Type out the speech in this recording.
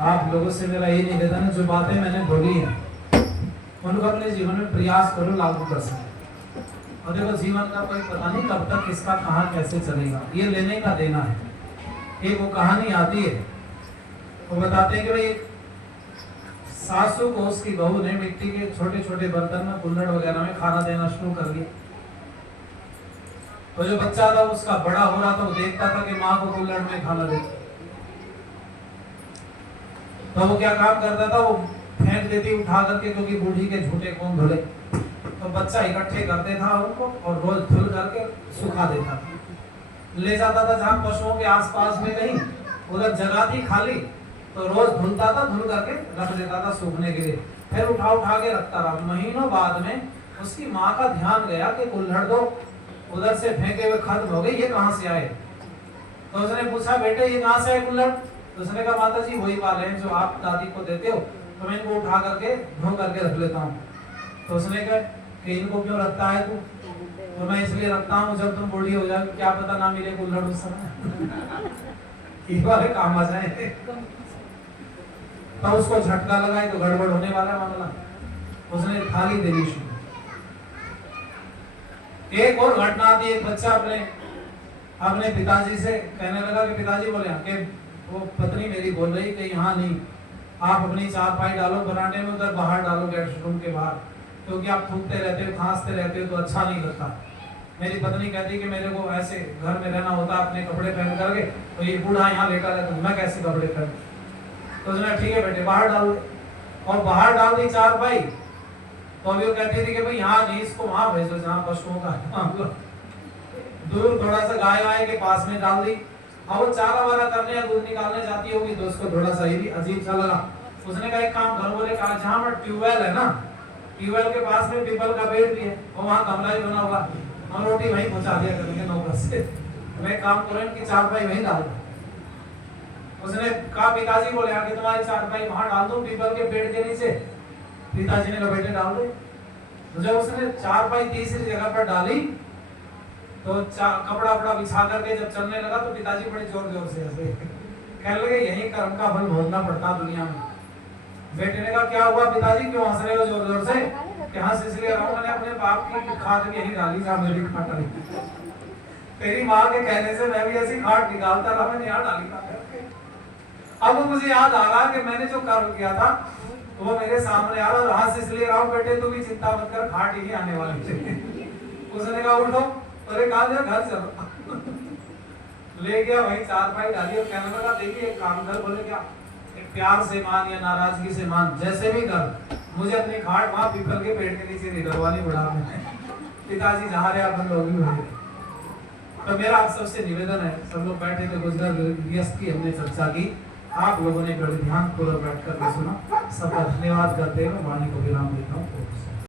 आप लोगों से मेरा यही निवेदन है, जो बातें मैंने बोली हैं उनको अपने जीवन में प्रयास करो लागू कर सके। और देखो जीवन का कोई पता नहीं कब तक किसका कहाँ कैसे चलेगा, ये लेने का देना है। एक वो कहानी आती है, वो बताते हैं कि भाई सासू को उसकी बहू ने मिट्टी के छोटे छोटे बर्तन में कुल्हड़ वगैरह में खाना देना शुरू कर दिया। तो जो बच्चा था उसका बड़ा हो रहा था, वो देखता था कि माँ को कुल्हड़ में खाना देती, तो वो क्या काम करता था, वो फेंक देती उठा करके, क्योंकि बूढ़ी के झूठे कौन धुले। तो बच्चा इकट्ठे करते था उनको और रोज धुल करके सुखा देता था, ले जाता था जहाँ पशुओं के आसपास में कहीं उधर जगह थी खाली, तो रोज धुलता था, धुल करके रख देता था सूखने के लिए, फिर उठा उठा के रखता रहा। महीनों बाद में उसकी माँ का ध्यान गया कि कुल्हड़ दो उधर से फेंके हुए खत्म हो गए, ये कहाँ से आए। तो उसने पूछा, बेटे ये कहाँ से आए कुल्हड़। तो उसने कहा, माता जी वही वाले हैं जो आप दादी को देते हो, तो मैं इनको उठा करके धो करके रख लेता हूँ। तो उसने कहा कि इनको क्यों रखता है तू। तो मैं इसलिए रखता हूँ, जब तुम बूढ़ी हो जाओ क्या पता ना मिले कुल्हड़ उस समय ये वाले काम आ जाए। तो उसको झटका लगाए तो गड़बड़ होने वाला मामला, उसने थाली देनी शुरू। एक और घटना आती, एक बच्चा अपने पिताजी से कहने लगा कि पिताजी बोले कि वो पत्नी मेरी बोल रही कि यहाँ नहीं, आप अपनी चारपाई डालो बरामदे में, उधर बाहर डालो गेट रूम के बाहर, क्योंकि आप थूकते रहते हो खांसते रहते हो तो अच्छा नहीं लगता। मेरी पत्नी कहती कि मेरे को ऐसे घर में रहना होता अपने कपड़े पहन करके, तो ये बूढ़ा यहाँ लेकर रहता हूँ, मैं कैसे कपड़े पहन। तो उसने ठीक है बेटे बाहर डाल दे, और बाहर डाल दी चारपाई। तो अभी वो कहती थी कि भाई यहाँ नहीं, इसको वहां भेजो जहाँ पशुओं का दूर थोड़ा सा गाय वाय के पास में डाल दी। और वो चारा वारा करने या दूध निकालने जाती होगी तो उसको थोड़ा सा ही अजीब सा लगा। उसने कहा एक काम करो, बोले कहा जहाँ पर ट्यूबवेल है ना, ट्यूबवेल के पास में पीपल का पेड़ भी है और वहाँ कमरा ही बना हुआ, हम रोटी वहीं पहुँचा दिया करेंगे नौकर से। मैं काम करो इनकी चारपाई वहीं डाल दो। उसने कहा पिताजी बोले आगे तुम्हारी चारपाई वहां डाल दो पीपल के पेड़ के नीचे। पिताजी ने कहा बेटे डाल दो। तो जब उसने चारपाई तीसरी जगह पर डाली तो कपड़ा वपड़ा बिछा करके जब चलने लगा तो पिताजी बड़े जोर जोर से हंसे। कहने लगे यही कर्म का फल भोगना पड़ता दुनिया में। बेटे ने कहा क्या हुआ पिताजी, क्यों हंस रहे हो जोर जोर से? कि हंस इसलिए रहा हूं, मैंने अपने बाप की खाद यही डाली जहां मेरी खाट डाली। तेरी माँ के कहने से मैं भी ऐसी खाट निकालता रहा, मैंने यहाँ डाली था। अब मुझे याद आ रहा कि मैंने जो कर्म किया था वो मेरे सामने आ रहा, हंस इसलिए रहा हूं बेटे, तू भी चिंता मत कर, खाट ही आने वाली है। उसने कहा उठो, अरे कहा घर चलो। ले गया, वही चारपाई डाली और कहने लगा देखिए एक काम कर। बोले क्या? एक प्यार से मान या नाराजगी से मान, जैसे भी कर, मुझे अपनी खाट वहां पीपल के पेड़ के नीचे नहीं डरवानी पड़ा। पिताजी जहाँ रहे अपन लोग ही हुए। तो मेरा आप सबसे निवेदन है, सब लोग बैठे थे, गुजर गृहस्थ की हमने चर्चा की, आप लोगों ने बड़े ध्यान पूर्वक बैठ कर सुना। सबका धन्यवाद करते हुए वाणी को विराम देता हूँ।